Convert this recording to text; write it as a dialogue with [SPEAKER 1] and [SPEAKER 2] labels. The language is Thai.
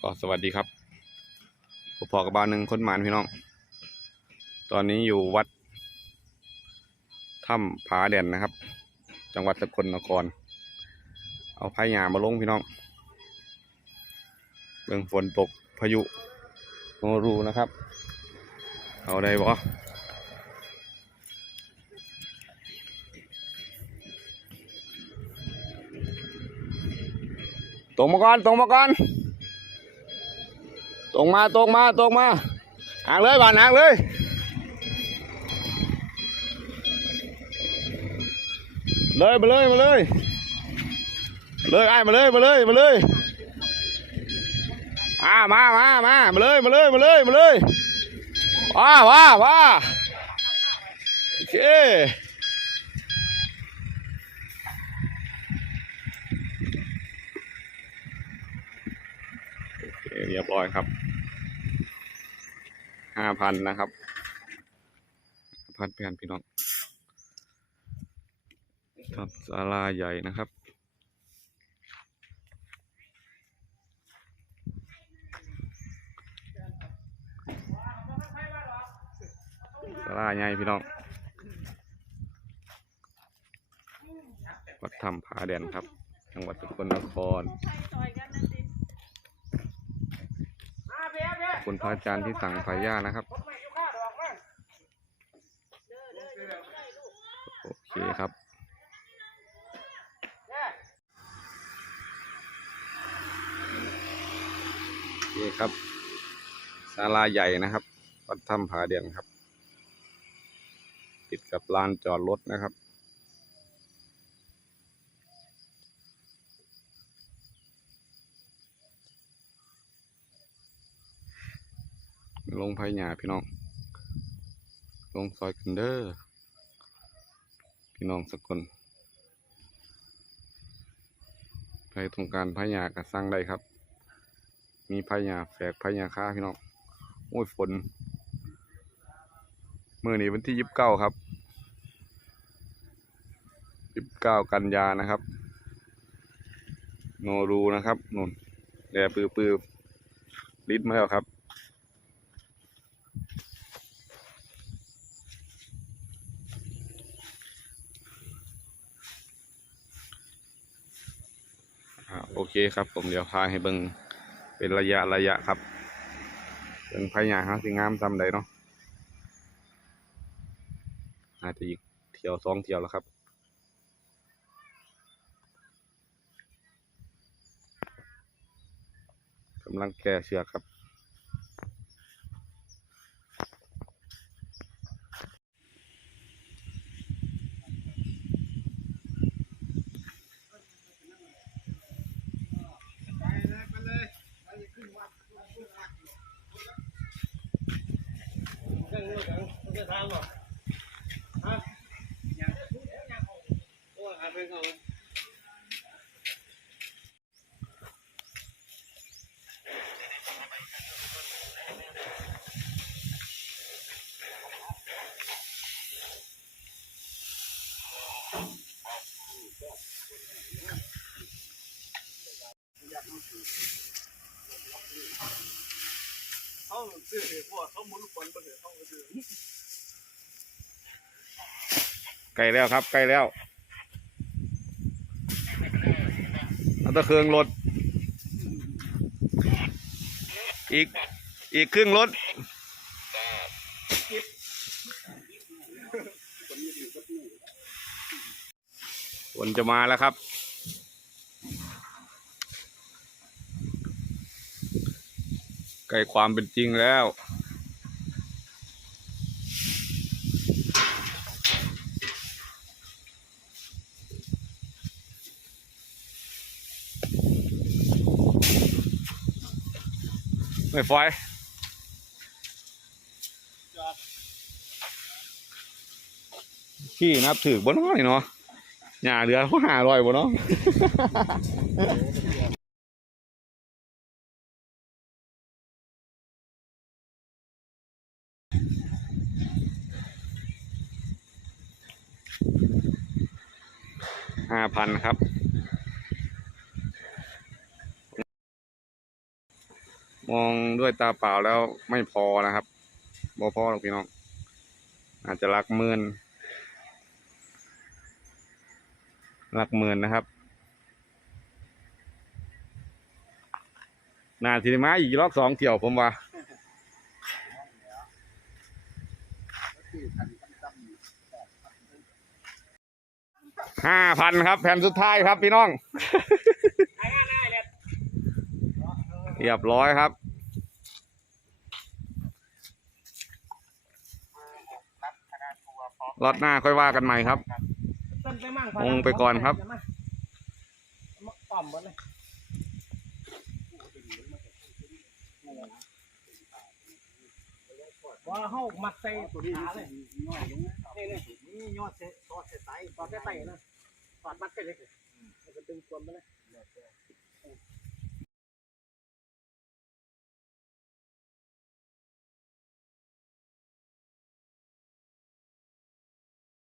[SPEAKER 1] ก็สวัสดีครับผมพอกับบ้านหนึ่งคนหมานพี่น้อง ตอนนี้อยู่วัดถ้ำผาแด่นนะครับ จังหวัดสกลนคร เอาพายามาลงพี่น้องเรื่องฝนตกพายุโนรูนะครับ เอาได้บ่ตรงมาก่อนตรงมาก่อน รงมาตรงมาตรงมาอ่างเลยบานอ่างเลยเลยมาเลยมาเลยเลยไอ้มาเลยมาเลยมาเลยมามามามามาเลยมาเลยมาเลยมาเลยว้าว้าว้าโอเคเรียบร้อยครับ ห้าพันนะครับพันเปลี่ยนพี่น้องครับศาลาใหญ่นะครับศาลาใหญ่พี่น้องวัดถ้ำผาแดนครับ จังหวัดสกลนคร ขอบ คุณพระอาจารย์ที่สั่งพายานะครับ โอเคครับโอเคครับศาลาใหญ่นะครับวัดถ้ำผาเดียนครับ ติดกับลานจอดรถนะครับ ลงไผ่หยาพี่น้อง ลงซอยกันเดอร์พี่น้องสกลใครต้องการไผ่หยาก็สั่งได้ครับ มีไผ่หยาแฝกไผ่หยาค้าพี่น้องโอ้ยฝนเมื่อนี้วันที่ยีิบเก้าครับยีิบเก้ากันยานะครับ โนรูนะครับนุ่นแดดปือปือลิดมาแล้วครับ โอเคครับ ผมเดี๋ยวพาให้เบิงเป็นระยะระยะครับเป็นพยาฮะสิงามซ้ำใดเนาะอาจจะอีกเที่ยวสองเที่ยวแล้วครับกำลังแก้เชือกครับ
[SPEAKER 2] เขาซื้อพวกเขาหมุนฝนมาเถอะเขาซื้อ
[SPEAKER 1] ใกล้แล้วครับใกล้แล้วเอาตะเครื่องรถอีกอีกครึ่งรถฝนจะมาแล้วครับ ใกล้ความเป็นจริงแล้ว ไม่ฟอยขี้นับถือบนน้อยเนาะหย่าเรือเขาหาลอยบนเนาะห้าพันครับ มองด้วยตาเปล่าแล้วไม่พอนะครับบ่พอหรอกพี่น้อง อาจจะหลักหมื่นหลักหมื่นนะครับน่าสิได้มาอีกรอบสองเที่ยวผมว่าห้าพันครับ แผ่นสุดท้ายครับพี่น้อง เรียบร้อยครับ รอดหน้าค่อยว่ากันใหม่ครับ
[SPEAKER 3] ต้นไปมั่ง
[SPEAKER 1] ลงไปก่อนครับ
[SPEAKER 3] มาต่อมหมดเลยว่าเฮามัดใส่ตัวนี้เลยนี่นี่นี่ยอดเสตอดเสไตตอดเสไตนะตอดมัดไปเลยมันจะดึงตัวมันเลย